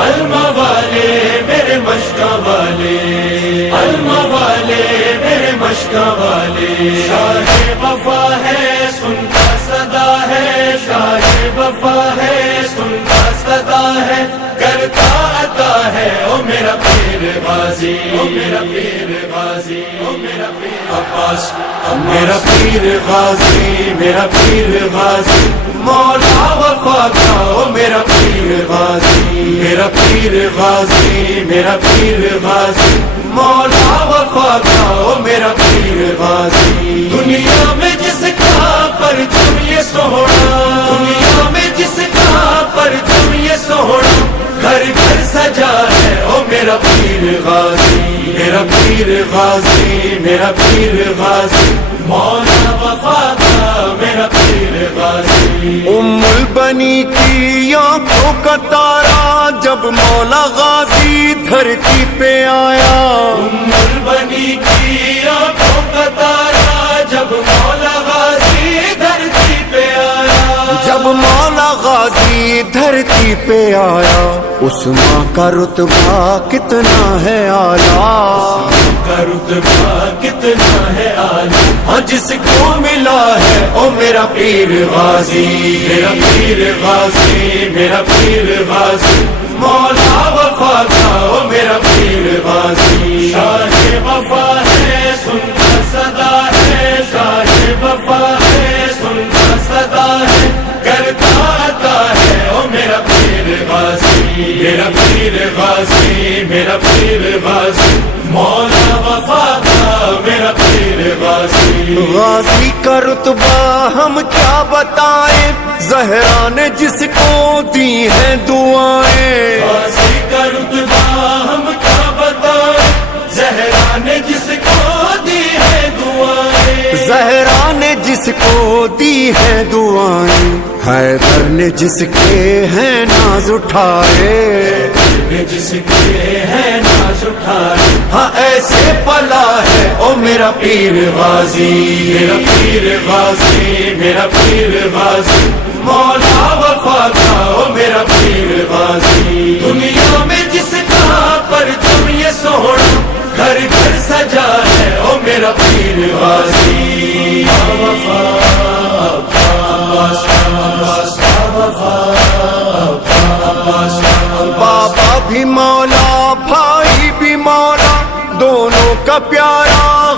علما والے میرے مشکا والے، علما والے میرے مشکا والے، شاہ وفا ہے سنتا صدا ہے، شاہ وفا ہے سنتا صدا ہے، کرتا عطا ہے او میرا پیر غازی، او میرا پیر غازی، او میرا پیر عباس، میرا پیر غازی، میرا پیر غازی، مولا وفا کا او میرا پیر غازی، میرا پیر غازی، میرا پیر غازی، مولا وفا کا او میرا پیر غازی، دنیا میں جس کا پرچم یہ سوہنا، دنیا میں جس کا پرچم یہ سوہنا، گھر گھر سجا ہے او میرا پیر غازی، میرا پیر غازی، میرا پیر غازی، مولا وفا کا میرا پیر غازی، ام البنی کی آنکھوں کا تارا جب مولا غازی دھرتی پہ آیا، ام البنی کی آنکھوں کا تارا جب مولا غازی دھرتی پہ آیا، جب مولا غازی دھرتی پہ آیا، اس ماں کا رتبہ کتنا ہے اعلیٰ، کا رتبہ کتنا ہے عالی، ہاں جس کو ملا ہے او میرا پیر غازی، میرا پیر غازی، میرا پیر غازی، مولا وفا کا او میرا پیر غازی، شاہ وفا ہے سنتا صدا ہے، شاہ وفا ہے سنتا صدا ہے، کرتا عطا ہے او میرا پیر غازی، میرا پیر غازی، میرا پیر غازی، مولا وفا کا میرا پیر غازی، غازی کا رتبہ ہم کیا بتائیں، زہرا نے جس کو دی ہیں دعائیں، غازی کا رتبہ ہم کیا بتائیں، زہرا نے جس کو دی ہے دعائیں، زہرا نے جس کو دی ہیں دعائیں، حیدر نے جس کے ہیں ناز اٹھائے، نے جس کے ہے ناز اٹھائے، ہاں ایسے پلا ہے او میرا پیر غازی، میرا پیر غازی، میرا پیر غازی، مولا وفا کا او میرا پیر غازی، دنیا میں جس کا پرچم یہ سوہنا، گھر گھر سجا ہے او میرا پیر غازی،